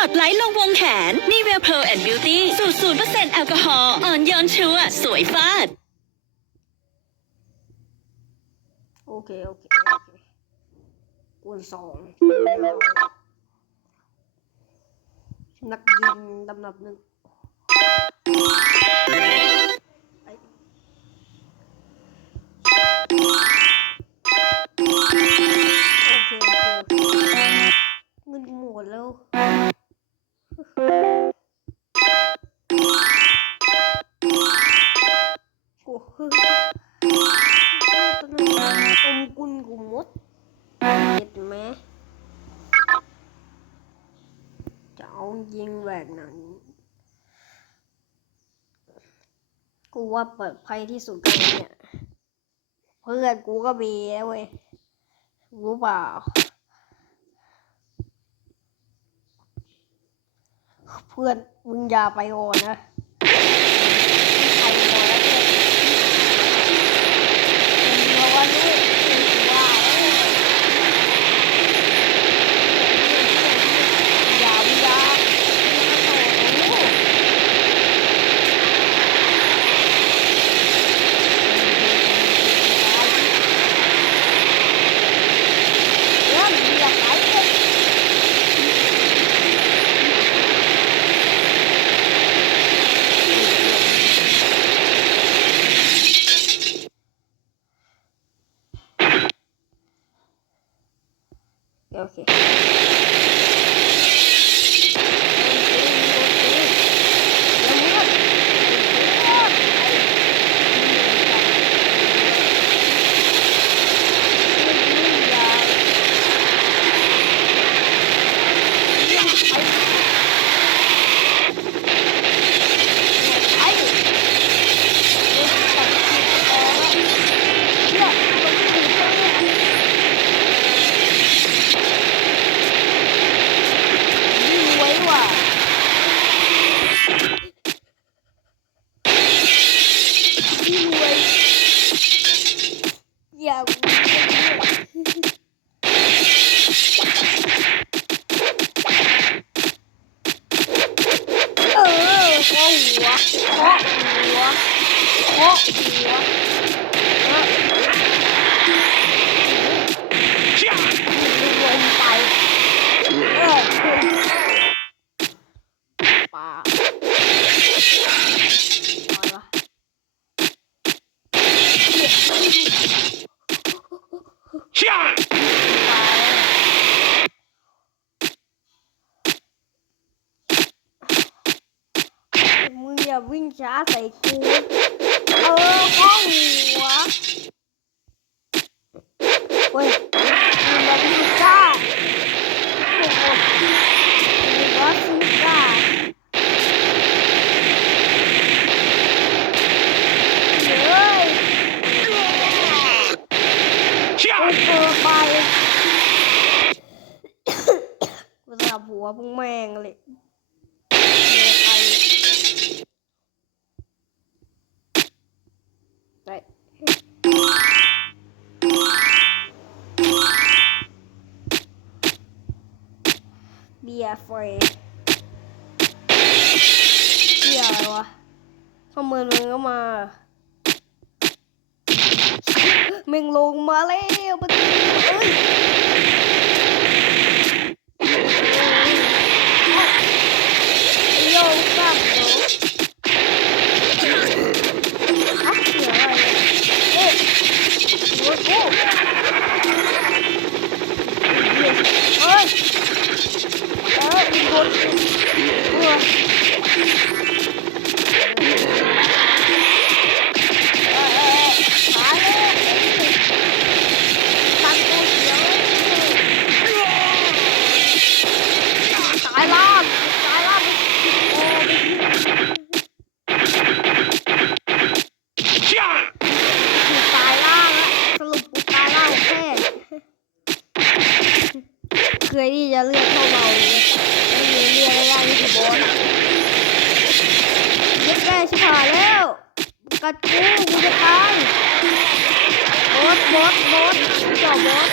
อตไลท์ลงวงแขนนี่เวลเพลแอนด์บิวตี้สูตรศูนย์เปอร์เซ็นต์แอลกอฮอล์อ่อนโยนชัวสวยฟาด โอเค โอเค โอเคคูณสองนักยิงลำดับหนึ่งโอเคโอเคเงินหมดแล้ว เห็ดไหมจะเอายิงแบบนั้นกูว่าเปิดภัยที่สุดเลยเนี่ยเพื่อนกูก็มีแล้วเว้ยรู้เปล่า เพื่อนมึงอย่าไปก่อนนะไปก่อนแล้วเนี่ยมึงระวังด้วยว่าอย่าวิยาเรื่องอย่าไปเลย โอเคไว้ว่ะ พี่รวยอย่าเออเคาะหัวเคาะหัวเคาะหัว มึงอย่าวิ่งช้าใส่กู เออเข้าหัวเว้ยมึงอย่าวิ่งช้าโอ้โหมึงว่าซิก้าเฮ้ยกูเปิดไปกูจะหั วพวกแม่งเลยไปเบียร์ฟรีเบียร์อะไรวะข้อมือมึงก็มามึงลงมาแล้วปะเอ้ย เฮ้ย ยที่จะเลือกเข้าเบาไม่มีเลือกได้ยากที่สุดบอสยึดได้ชิบหายแล้วกัดกูกูจะตายบอสบอสบอสจ้าบอส